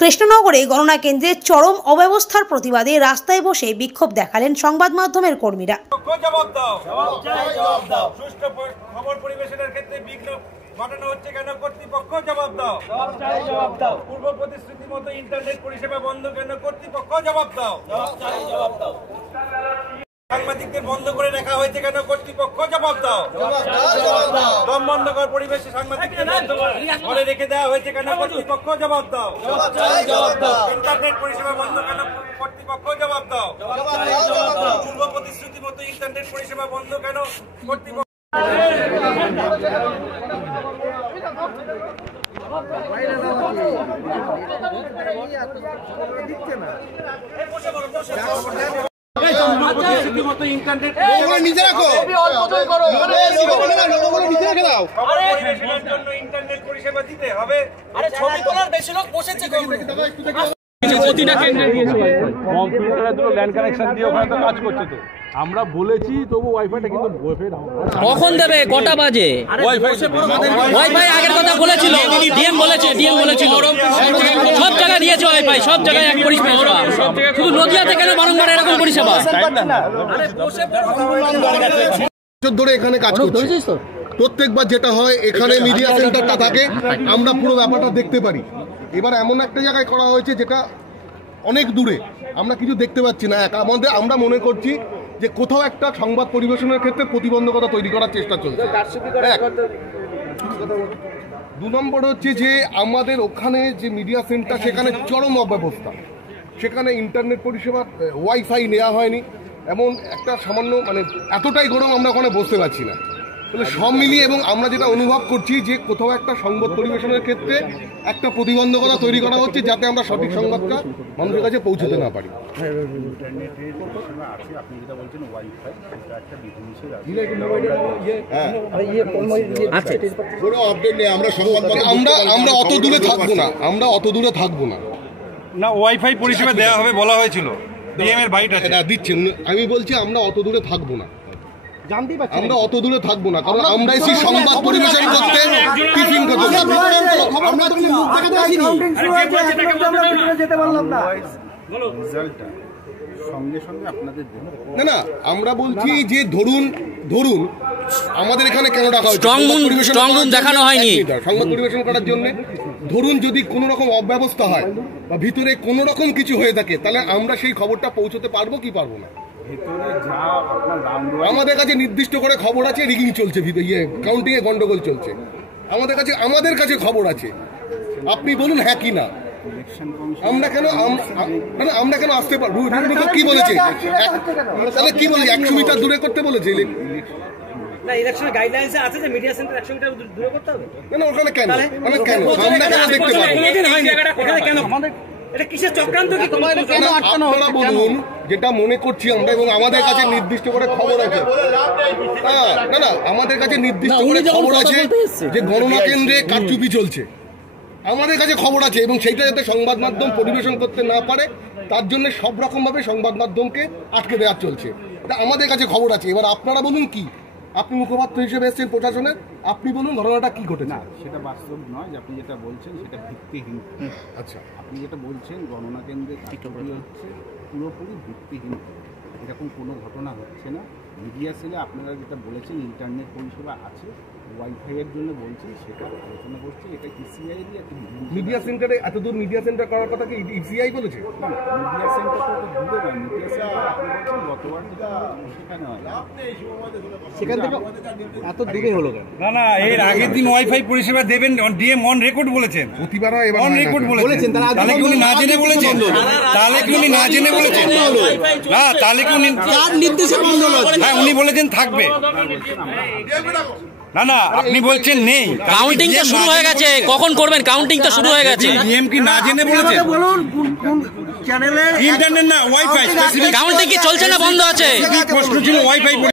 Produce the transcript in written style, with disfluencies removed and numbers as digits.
কৃষ্ণনগরে গণনা কেন্দ্রে চরম অব্যবস্থার প্রতিবাদে রাস্তায় বসে বিক্ষোভ দেখালেন সংবাদ মাধ্যমের কর্মীরা। খবর পরিবেশনের ক্ষেত্রে বিঘ্ন ঘটানো হচ্ছে কেন? কর্তৃপক্ষ জবাব দাও। পূর্ব প্রতিশ্রুতি মতো ইন্টারনেট পরিষেবা বন্ধ কেন? কর্তৃপক্ষ জবাব দাও। সাংবাদিকদের বন্ধ করে রাখা হয়েছে কেন? কর্তৃপক্ষ জবাব দাও। দম বন্ধকর পরিবেশে সাংবাদিকদের বন্ধ করে রেখে দেওয়া হয়েছে কেন? কর্তৃপক্ষ জবাব দাও। ইন্টারনেট পরিষেবা বন্ধ কেন? কর্তৃপক্ষ জবাব দাও। পূর্ব প্রতিশ্রুতি মতো ইন্টারনেট পরিষেবা বন্ধ কেন? কর্তৃপক্ষ ইন্টারনেট পরিষেবা দিতে হবে। আমরা বলেছি তবু ওয়াইফাইটা কিন্তু কখন দেবে? কটা বাজে? ওয়াইফাই আগের কথা বলেছিল, ডিএম বলেছিল সব জায়গায় দিয়েছে ওয়াইফাই, সব জায়গায় এক পরিষেবা। শুধু নদিয়াতে কেন বারংবার এরকম পরিষেবা? ধরে এখানে কাজ করছি, প্রত্যেকবার যেটা হয় এখানে মিডিয়া সেন্টারটা থাকে, আমরা পুরো ব্যাপারটা দেখতে পারি। এবার এমন একটা জায়গায় করা হয়েছে যেটা অনেক দূরে, আমরা কিছু দেখতে পাচ্ছি না। আমরা মনে করছি যে কোথাও একটা সংবাদ পরিবেশনের ক্ষেত্রে প্রতিবন্ধকতা তৈরি করার চেষ্টা চলছে। দু নম্বর হচ্ছে যে আমাদের ওখানে যে মিডিয়া সেন্টার সেখানে চরম অব্যবস্থা, সেখানে ইন্টারনেট পরিষেবা ওয়াইফাই নেওয়া হয়নি, এমন একটা সামান্য এতটাই গরম আমরা ওখানে বসতে পারছি না। তাহলে সব মিলিয়ে এবং আমরা যেটা অনুভব করছি যে কোথাও একটা সংবাদ পরিবেশনের ক্ষেত্রে একটা প্রতিবন্ধকতা তৈরি করা হচ্ছে যাতে আমরা সঠিক সংবাদটা মানুষের কাছে পৌঁছতে না পারি। আমরা অত দূরে থাকবো না, না ওয়াইফাই পরিষেবা দেওয়া হবে বলা হয়েছিল, ডিএম এর বাইট আছে দিচ্ছেন। আমি বলছি আমরা অত দূরে থাকবো না, কারণ আমরা এসে সংবাদ পরিবেশন করতে টিফিন করতে না। আমরা বলছি যে ধরুন আমাদের এখানে কেন ডাকা হয়েছে দেখানো হয়নি সংবাদ পরিবেশন করার জন্য। ধরুন যদি কোনো রকম অব্যবস্থা হয় বা ভিতরে কোনো রকম কিছু হয়ে থাকে, তাহলে আমরা সেই খবরটা পৌঁছতে পারবো কি পারবো না? আমাদের কাছে নির্দিষ্ট করে খবর আছে, রিগিং চলছে, কাউন্টিং এ গন্ডগোল চলছে, আমাদের কাছে খবর আছে। আপনি বলুন হ্যাঁ কি না। আমরা কেন আসতে পারবো? কি বলেছে তাহলে? কি বলেছে? 100 মিটার দূরে করতে বলেছে। ওখানে কেন দেখতে পাবো? বলুন যেটা মনে করছি আমরা, এবং আমাদের কাছে নির্দিষ্ট করে খবর আছে। আমাদের কাছে নির্দিষ্ট করে খবর আছে যে গণনা কেন্দ্রে কারচুপি চলছে, আমাদের কাছে খবর আছে, এবং সেইটা যাতে সংবাদ মাধ্যম পরিবেশন করতে না পারে তার জন্য সব রকম ভাবে সংবাদ মাধ্যমকে আটকে দেওয়া চলছে। এটা আমাদের কাছে খবর আছে। এবার আপনারা বলুন কি, আপনি মুখপাত্র হিসেবে এসেছেন প্রশাসনের, আপনি বলুন ঘটনাটা কি ঘটেছে। সেটা বাস্তব নয়, আপনি যেটা বলছেন সেটা ভিত্তিহীন। আচ্ছা, আপনি যেটা বলছেন গণনা কেন্দ্রে কারচুপি হচ্ছে, পুরোপুরি ভিত্তিহীন। এরকম কোনো ঘটনা হচ্ছে না। মিডিয়া সেলে আপনারা যেটা বলেছেন ইন্টারনেট পরিষেবা আছে, ওয়াইফাইয়ের জন্য বলছি, সেটা আলোচনা করছি। এটা ইসিআই দিয়ে মিডিয়া সেন্টারে এত দূর মিডিয়া সেন্টার করার কথা কি ইসিআই বলেছে? মিডিয়া সেন্টার তো দূরে নয়, মিডিয়া সেন্টার আপনি বলছেন গতবার সেখানে হয়, সেখান থেকে এত দূরে হলো কেন? না এর আগের দিন ওয়াইফাই পরিষেবা দেবেন ডিএম অন রেকর্ড বলেছেন, প্রতিবার অন রেকর্ড বলেছেন। তাহলে কি উনি না জেনে বলেছেন? না তাহলে কি উনি নির্দেশে বন্ধ হলো? হ্যাঁ উনি বলেছেন থাকবে। না আপনি বলছেন নেই। কাউন্টিং তো শুরু হয়ে গেছে, কখন করবেন? কাউন্টিং তো শুরু হয়ে গেছে। ডিএম কি না জেনে বলেছেন? ইন্টারনেট না ওয়াইফাই, কাউন্টিং কি চলছে না বন্ধ আছে? প্রশ্ন ছিল ওয়াইফাই